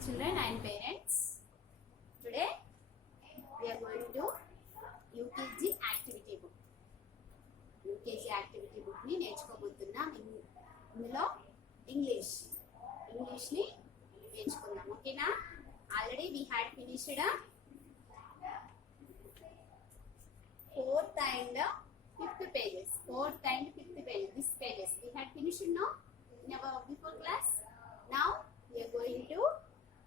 morning, children and parents. Today we are going to UKG activity book. UKG activity book ni నేర్చుకోబోతున్నాం. ఇందులో ఇంగ్లీష్ ని నేర్చుకుందాం. ఓకేనా? Already we had finished fourth and fifth pages. Fourth and fifth pages. This pages we had finished now in our before class. Now we are going to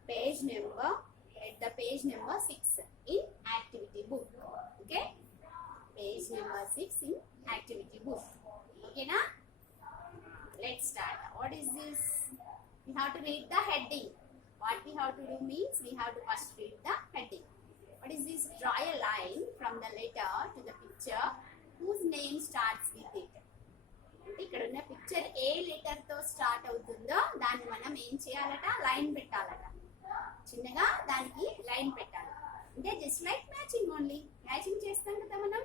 page number 6 in activity book. Okay, page number 6 in activity book. Okay na? Let's start. What is this? We have to read the heading. What we have to do means we have to first read the heading. What is this? Draw a line from the letter to the picture whose name starts with it. ఇక్కడ ఉన్న పిక్చర్ ఏ లెటర్ తో స్టార్ట్ అవుతుందో దాన్ని మనం ఏం చేయాలట? లైన్ పెట్టాలట. చిన్నగా దానికి లైన్ పెట్టాలి. అంటే just like matching only. Matching చేస్తాం కదా మనం.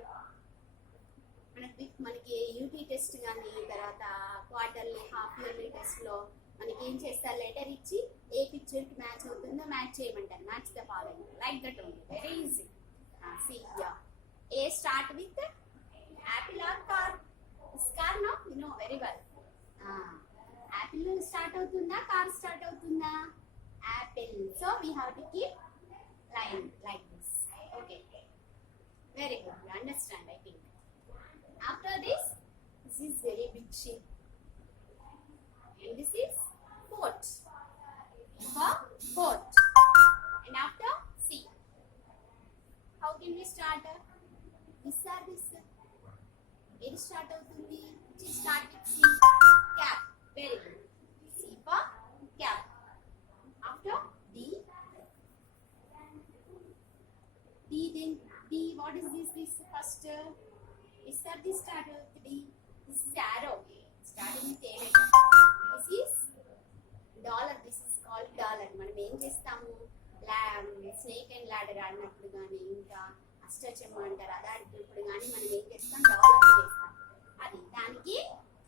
మనకి యూటీ టెస్ట్ కానీ తర్వాత క్వార్టర్లీ హాఫ్ ఇయర్లీ టెస్ట్ లో మనకి ఏం చేస్తారు? లెటర్ ఇచ్చి ఏ పిక్చర్ కి మ్యాచ్ అవుతుందో మ్యాచ్ చేయమంటారు. Match the following like that only. Very easy. See here. A start with apple or car. Car, no? You know very well. Apple start అవుతుందా? కార్ స్టార్ట్ అవుతుందా? Apple. So we have to keep line like this. Okay. Very good. You understand, I think. After this is very big sheep. And this is boat. Boat. And after C. How can we start? This or this? It start అవుతుంది. Start with C. Cap. Very good. C for cap. After D. Then D. What is this? This first. This or this start with D. This is arrow. Starting with A letter. This is dollar. This is called dollar. మనం ఏం చేస్తాము? Snake and ladder ఆడినప్పుడు కానీ ఇంకా అష్టచమ్మ అంటారు అదాడినప్పుడు కానీ మనం ఏం చేస్తాం? డాలర్ చేస్తాం. అది దానికి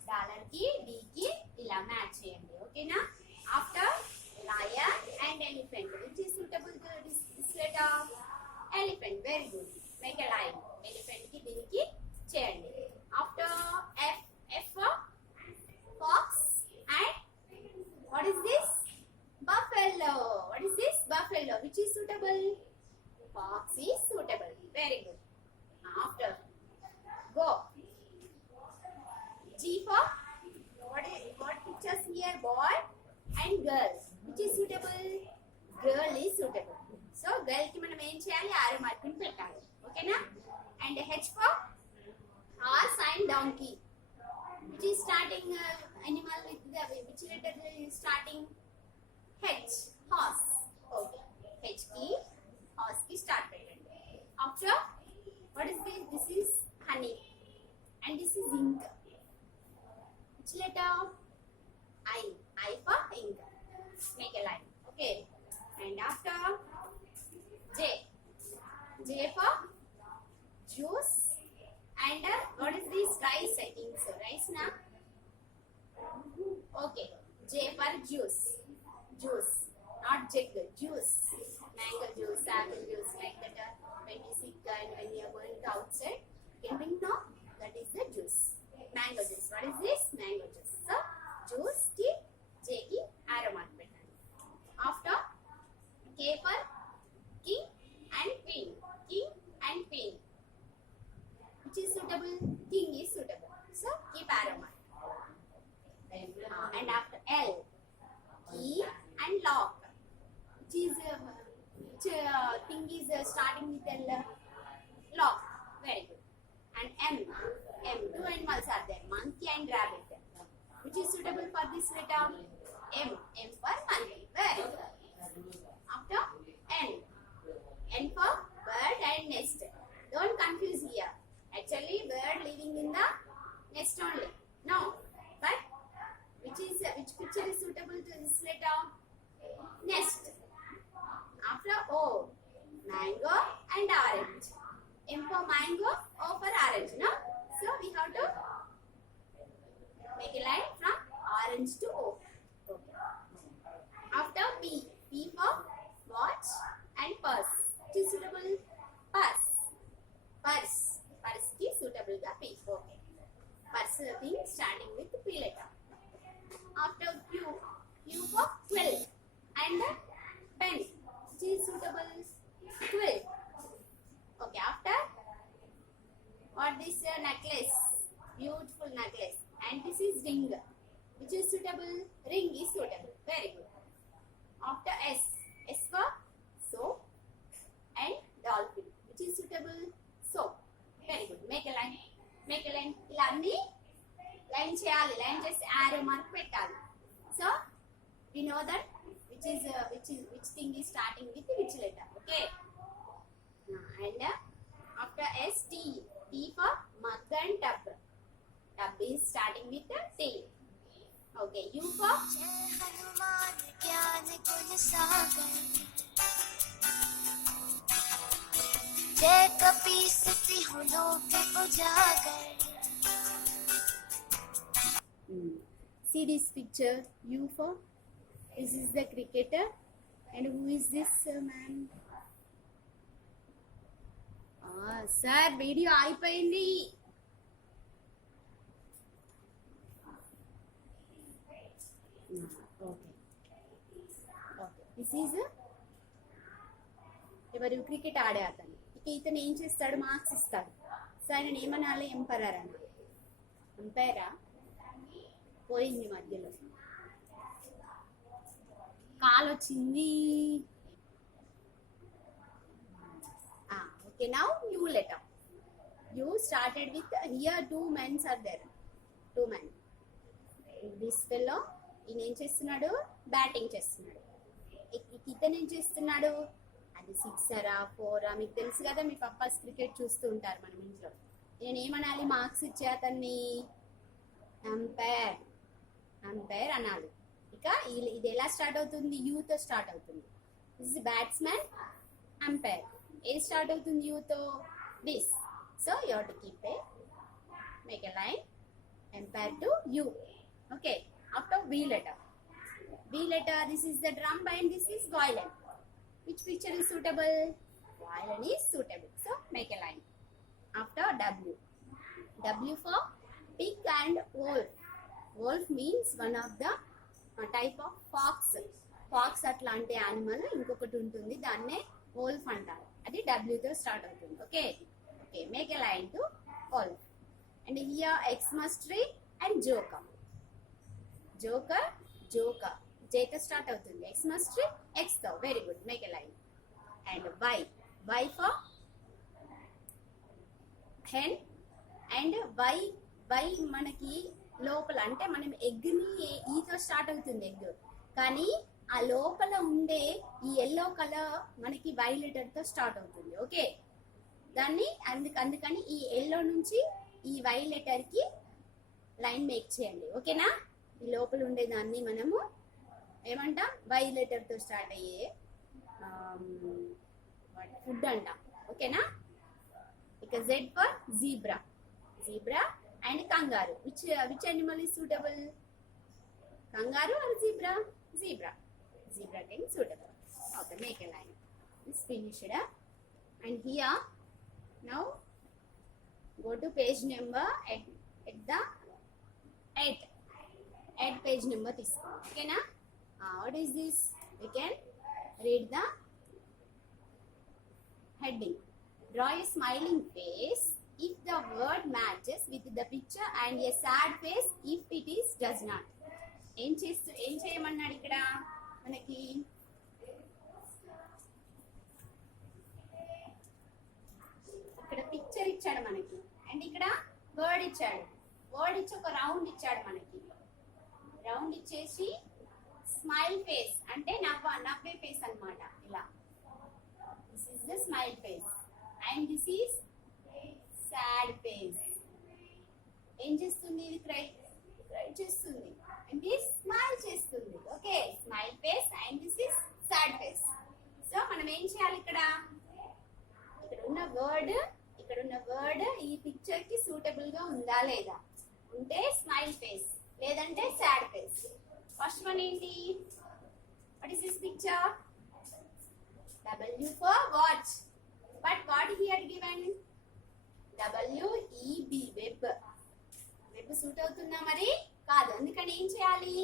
డాలర్ కి డి కి ఇలా మ్యాచ్ చేయండి. ఓకేనా? After lion and elephant which is suitable to this letter? Elephant. Very good. Make a line. Elephant కి దీనికి చేయండి. After F. F pox and what is this? Buffalo. What is this? Buffalo. Which is suitable? Fox is suitable. Very good. After go. G for what pictures here? Boy and girl. Which is suitable? Girl is suitable. So girl ki manam em cheyali? Arrow mark ni pettali. Okay na? And H for horse and donkey. Which is starting animal with the which letter is starting? H. Horse. Okay. H ki horse ki start పెట్టండి. After what is this? This is honey and this is ink. Which letter? I. I for ink. Make a line. Okay. And after J. J for juice and what is this? Rice, I think so. Rice na? Okay. J for juice. Juice, not jug, juice. Mango juice, apple juice, like that. When you sick and when you are going outside, you can drink now. That is the juice. Mango juice. What is this? Mango juice. So, juice ki J ki arrow mark petandi. After K for king and queen. King and queen. Which is suitable? King is suitable. So, keep arrow mark. And after L, key and lock. Which is thing is starting with L. Lock. Very good. And M. Two animals are there. Monkey and rabbit. Which is suitable for this letter? M. M for monkey. Very good. After N. N for bird and nest. Don't confuse here. Actually, bird living in the nest only. No. But which picture is suitable to this letter? Nest. After O, mango and orange. M for mango, O for orange. No? So we have to make a line from orange to O. Okay. After P. P for necklace, beautiful necklace. And this is ring, which is suitable? Ring is suitable. Very good. After S, S for soap and dolphin, which is suitable? Soap. Very good. Make a line. Make a line. ఇలా అన్ని లైన్ చేయాలి. లైన్ చేసి arrow mark పెట్టాలి. So we know that which thing is starting with which letter. Okay. And after S, T. T for mug and tub. Tub is starting with the T. Okay. U for जय कपीसती हूँ लोक उजागर. See this picture. U for this is the cricketer. And who is this man? Sir, video అయిపోయింది. Okay. This is ఎవరు క్రికెట్ ఆడే అతను. ఇక ఇతను ఏం చేస్తాడు? మార్క్స్ ఇస్తాడు. సో ఆయన ఏమనాలి? ఎంపరర్ అనాలి. ఎంపైరా పోయింది మధ్యలో, కాల్ వచ్చింది. Okay, now you letter. You started with here two men are there. Two men. This fellow ఈయన ఏం చేస్తున్నాడు? బ్యాటింగ్ చేస్తున్నాడు. ఇతను ఏం చేస్తున్నాడు? అది సిక్సరా ఫోరా మీకు తెలుసు కదా, మీ పప్పాస్ క్రికెట్ చూస్తూ ఉంటారు మనం ఇంట్లో. నేను ఏమనాలి? మార్క్స్ ఇచ్చే అతన్ని అంపైర్, అంపైర్ అనాలి. ఇక ఇది ఎలా స్టార్ట్ అవుతుంది? యూతో స్టార్ట్ అవుతుంది. This is batsmen, umpire. ఏ స్టార్ట్ అవుతుంది? యూతో this. So you have to keep a make a line umpire to you. Okay. After V letter. V letter, this is the drum and this is violin. Which picture is suitable? Violin is suitable. So make a line. After W. W for pig and wolf. Wolf means one of the type of fox. Fox అట్లాంటి యానిమల్ ఇంకొకటి ఉంటుంది, దాన్నే wolf అంటారు. అది W తో start అవుతుంది. Okay. Okay, make a line to wolf. And here Xmas tree and joker. Joker, joker. J to start అవుతుంది. Xmas tree, X తో. Very good. Make a line. And Y. Y for hen. And Y మనకి లోపల అంటే మనం ఎగ్ని ఈతో స్టార్ట్ అవుతుంది ఎగ్, కానీ ఆ లోపల ఉండే ఈ ఎల్లో కలర్ మనకి వై లెటర్ తో స్టార్ట్ అవుతుంది. ఓకే. దాన్ని అందుకని ఈ ఎల్లో నుంచి ఈ వై లెటర్ కి లైన్ మేక్ చేయండి. ఓకేనా? ఈ లోపల ఉండేదాన్ని మనము ఏమంటాం? వై లెటర్ తో స్టార్ట్ అయ్యే ఫుడ్ అంటాం. ఓకేనా? ఇక Z for zebra. Zebra and kangaroo. Which animal is suitable? Kangaroo or zebra? Zebra. Zebra can suitable. Okay, make a line. It's finished. And here now go to page number at the 8. 8 page number తీసుకోండి. ఓకేనా? What is this? We can read the heading. Draw a smiling face if the word matches with the picture and a sad face if it does not. ఏం చేయమన్నాడు ఇక్కడ మనకి? ఇక్కడ పిక్చర్ ఇచ్చాడు మనకి, అండ్ ఇక్కడ వర్డ్ ఇచ్చాడు. వర్డ్ ఇచ్చి ఒక రౌండ్ ఇచ్చాడు మనకి. రౌండ్ ఇచ్చేసి స్మైల్ ఫేస్ అంటే నవ్వే ఫేస్ అన్నమాట. ఇలా this is the smile face and this is sad face. ఏం చేస్తుంది? ఇది క్రై చేస్తుంది అండ్ దిస్ స్మైల్ చేస్తుంది. Okay, smile face and this is sad face. So మనం ఏం చేయాలి? ఇక్కడ ఉన్న వర్డ్ ఈ పిక్చర్ కి సూటబుల్ గా ఉందా లేదా? ఉంటే స్మైల్ ఫేస్, లేదంటే సాడ్ ఫేస్. ఫస్ట్ వన్ ఏంటి? What is this picture? W for watch. But what he had given? WEB, web. Web suit అవుతుందా? మరి కాదు. అందుకని ఏం చేయాలి?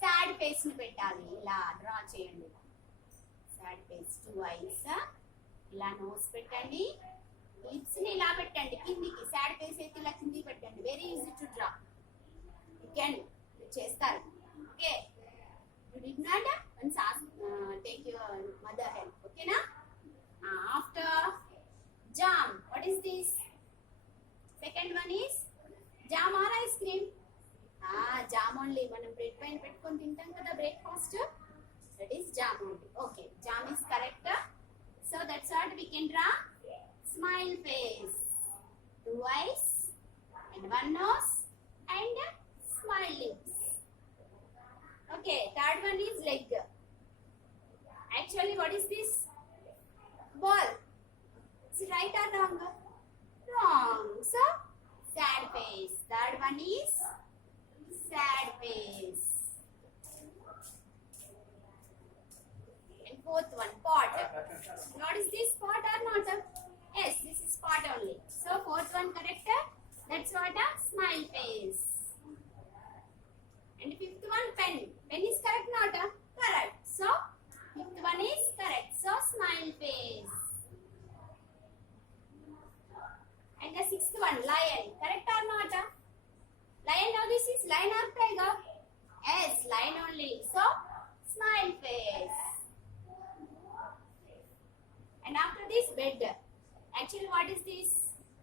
సాడ్ ఫేస్ ని పెట్టాలి. ఇలా డ్రా చేయండి. సాడ్ ఫేస్, 2 eyes. ఇలా నోస్ పెట్టండి లిప్స్ ని ఇలా పెట్టండి కిందికి, సాడ్ ఫేస్ అయితే ఇలా కిందికి పెట్టండి. Very easy to draw. You can చేస్తారు. Okay, you did not once ask take your mother help. ఓకేనా? After jam, what is this? Second one is jam or ice cream? Jam only. మనం bread పైన పెట్టుకొని తింటాం కదా breakfast, that is jam only. Okay, jam is correct. So that's what we can draw. Smile face, 2 eyes and 1 nose and smile lips. Okay, third one is leg. Actually, what is this? Ball. Is it right or wrong? Wrong. So sad face. Third one is sad face. And fourth one, pot. What is this, pot or not? Yes, this is pot only. So fourth one correct. That's what a smile face. And fifth one, pen. Pen is correct, not? Correct. So fifth one is correct. So smile face. And the sixth one, lion. Correct or not? Lion. Now this is lion or tiger? Yes, lion only. So smile face. And after this, bed. Actually, what is this?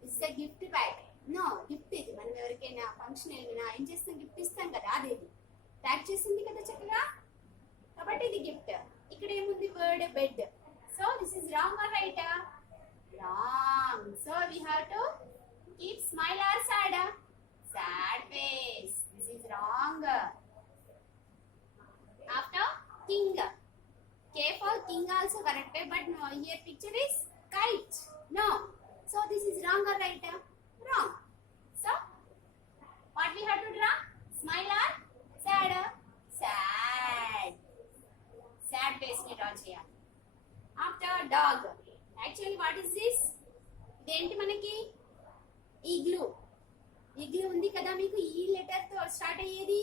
It's the gift bag. No, gift ఇది. మనం ఎవరికైనా ఫంక్షన్ వెళ్ళినా ఏం చేస్తాం, గిఫ్ట్ ఇస్తాం కదా, అది ప్యాక్ చేసింది కదా చక్కగా, కాబట్టి ఇది గిఫ్ట్. ఇక్కడ ఏముంది, word bed. So this is wrong or right? Wrong. So we have to keep smile or sad? Sad face. This is wrong. After king. K for king also correct, but no, here picture is kite. No. So this is wrong or right? Wrong. So what we have to draw? Smile or sad? Sad. Sad face ni draw cheyali. After dog. Actually what is this? ఇదేంటి మనకి? Igloo. Igloo ఉంది కదా మీకు, ఈ లెటర్ తో స్టార్ట్ అయ్యేది.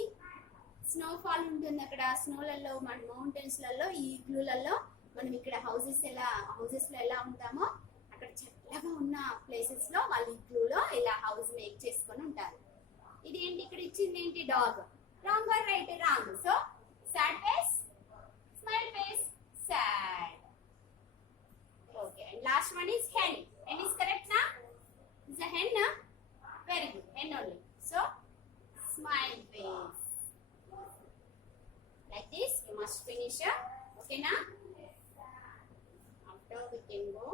స్నోఫాల్ ఉంటుంది అక్కడ, స్నోలలో మన మౌంటైన్స్లలో, ఈ ఇగ్లూలలో మనం ఇక్కడ హౌసెస్లో ఎలా ఉంటామో అక్కడ చల్లగా ఉన్న ప్లేసెస్ లో వాళ్ళు ఇగ్లూలో ఇలా హౌస్ మేక్ చేసుకొని ఉంటారు. ఇది ఏంటి ఇక్కడ ఇచ్చింది, ఏంటి? Dog. Wrong or right? Wrong. So sad face, smile face, sad. Okay, and last one is hen. hen is correct na? Is a hen na? Very good, hen only. So smile face. Like this you must finish. Okay na? After we can go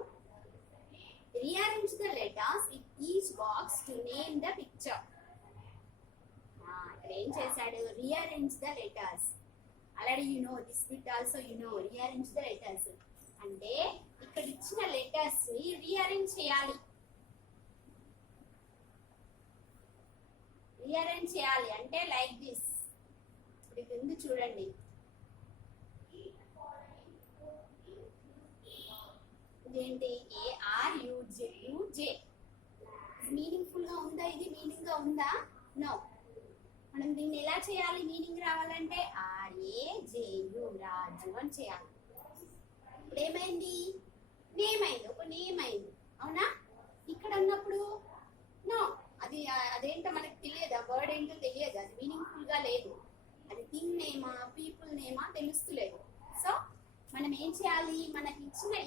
rearrange the letters in each box to name the picture. ఇక్కడ ఏం చేశాడు, rearrange the letters. Already you know this bit also, you know rearrange the letters అంటే ఇక్కడ ఇచ్చిన లెటర్స్ ని రీఅరేంజ్ చేయాలి. రీఅరేంజ్ చేయాలి అంటే లైక్ దిస్. ఇప్పుడు ఇది చూడండి, ఇదేంటి? ARUJ. మీనింగ్ఫుల్ గా ఉందా? ఇది మీనింగ్ గా ఉందా? నో. మనం దీన్ని ఎలా చేయాలి మీనింగ్ రావాలంటే? RAJU, రాజు అని చేయాలి. ఇప్పుడు ఏమైంది? నేమ్ అయింది, ఒక నేమ్ అయింది. అవునా? ఇక్కడ ఉన్నప్పుడు నో, అదేంటో మనకు తెలియదు, ఆ వర్డ్ ఏంటో తెలియదు, అది మీనింగ్ఫుల్ గా లేదు. అది థింగ్ నేమా, పీపుల్ నేమా తెలుస్తలేదు. సో మనం ఏం చేయాలి,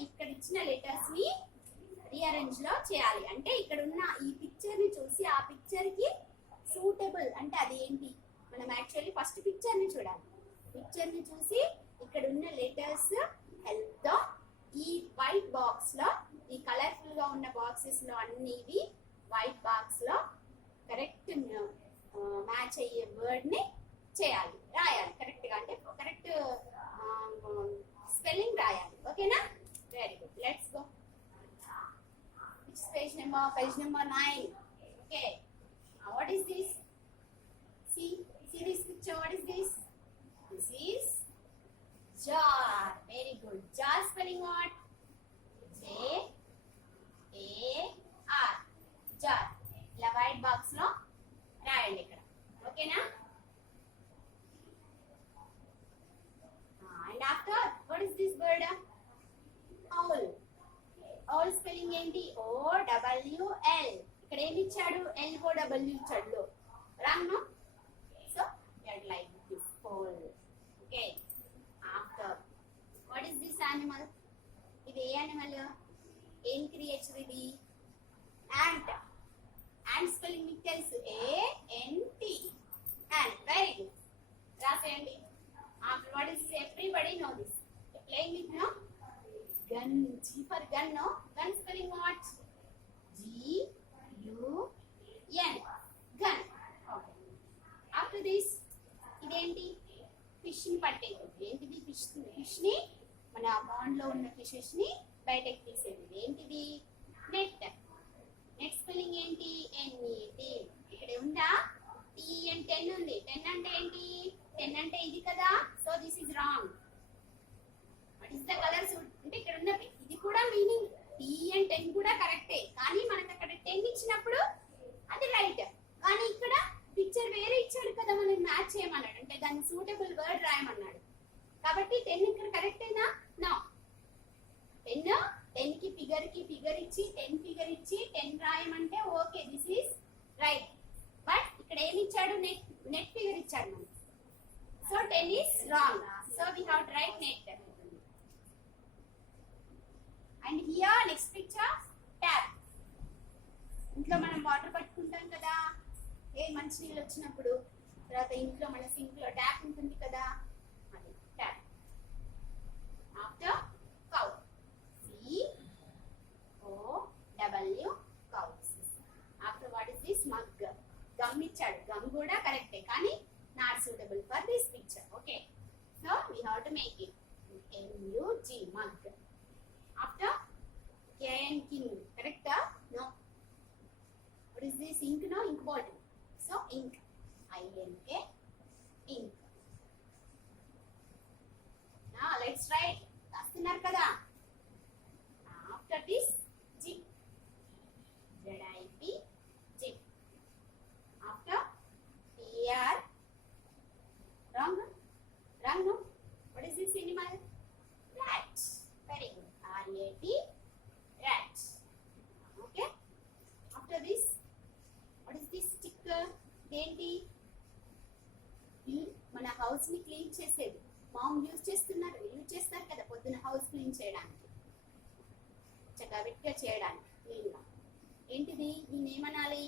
ఇక్కడ ఇచ్చిన లెటర్స్ ని రీఅరేంజ్ లో చేయాలి. అంటే ఇక్కడ ఉన్న ఈ పిక్చర్ ని చూసి ఆ పిక్చర్ కి సూటబుల్ అంటే అది ఏంటి, మనం యాక్చువల్లీ ఫస్ట్ పిక్చర్ ని చూడాలి. పిక్చర్ ని చూసి ఇక్కడ ఉన్న లెటర్స్ హెల్ప్ తో ఈ వైట్ బాక్స్ లో, ఈ కలర్ఫుల్ గా ఉన్న బాక్సెస్ లో అన్నివి వైట్ బాక్స్ లో కరెక్ట్ మ్యాచ్ అయ్యే వర్డ్ ని చేయాలి, రాయాలి కరెక్ట్ గా. అంటే కరెక్ట్ స్పెల్లింగ్ రాయాలి. ఓకేనా? Very good. Let's go. Which page number 9. Okay. What is this? See this picture. What is this? This is jar. Very good. Jar spelling what? JAR. Jar. ఇలా white box లో రాయండి ఇక్కడ. ఓకేనా? And after, what is this bird? Owl. Owl owl spelling ఏంటి? OWL. ఇక్కడ ఏమి ఇచ్చాడు? LOW ఇచ్చాడు. Wrong no? So your like this hole. Okay. After what is this animal? ఇది ఏ యానిమల్? ఏం క్రియేచర్ ఇది? ant. ant స్పెల్లింగ్ మీకు తెలుసు, ANT. ant. Very good. రాసేయండి. After what is everybody know this. Playing with no? Gun. G for gun, no? Gun spelling what? GUN. Gun. Okay. After this, ఇదేంటి? ఫిష్ ని పట్టేది. ఏంటిది? ఫిష్ ని మన బాండ్ లో ఉన్న ఫిషెస్ ని బయటకు తీసేది. ఏంటిది? నెట్. నెట్ స్పెల్లింగ్ ఏంటి? NET. ఇక్కడ ఉందా? TN10 ఉంది. 10 అంటే ఏంటి? 10 అంటే ఇది కదా. So this is wrong. What is the colour suit అంటే ఇక్కడ ఉన్న ఇది కూడా మీనింగ్ TN10 కూడా కరెక్టే, కానీ మనకు అక్కడ 10 ఇచ్చినప్పుడు అది రైట్. కానీ ఇక్కడ పిక్చర్ వేరే ఇచ్చాడు కదా, మనం మ్యాచ్ చేయమన్నాడు, అంటే దాన్ని సూటబుల్ వర్డ్ రాయమన్నాడు. కాబట్టి 10 ఇక్కడ కరెక్టేనా? నో. 10 కి ఫిగర్ ఇచ్చి 10 ఫిగర్ ఇచ్చి 10 రాయమంటే okay, this is right. But ఇక్కడ ఏమి ఇచ్చాడు? నెట్ ఫిగర్ ఇచ్చాడు మనకి. So 10 is wrong. So we have to write net. And here next picture tap. ఇంట్లో మనం వాటర్ పట్టుకుంటాం కదా, ఏ మంచి నీళ్ళు వచ్చినప్పుడు. తర్వాత ఇంట్లో మన సింక్ లో ట్యాప్ ఉంటుంది కదా, అది tap. After cow, COW cow. After what is this? Mug. Gum ఇచ్చాడు. గమ్ కూడా కరెక్టే, కానీ not suitable for this picture. Okay. So we have to make it MUG, mug. After can, king. Correct? No. What is this? Ink, no? Ink bottle. So ink. INK. Ink. Now let's write. Rastunar kada. After this, jeep. ZIP, jeep. After PR. Wrong? Wrong, no? What is this animal? Rat. Very good. RAT, rat. Okay. After this, what is this sticker? ఏంటి? మన హౌస్ ని క్లీన్ చేసేది. Ma'am use చేస్తారు కదా పొద్దున house clean చేయడానికి, చక్కగా చేయడానికి, క్లీన్ గా. ఏంటిది? దీన్ని ఏమనాలి?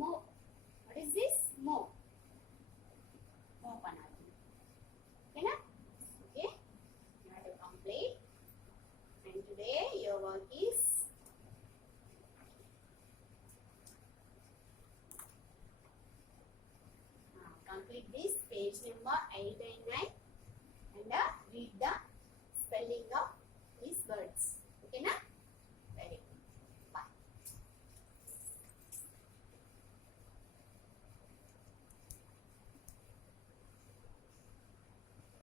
మో. What is this? మో. మోప్ అనాలి. ఓకేనా? Okay. You have to complete. And today your work is complete this page number 8 and 9 and read the spelling of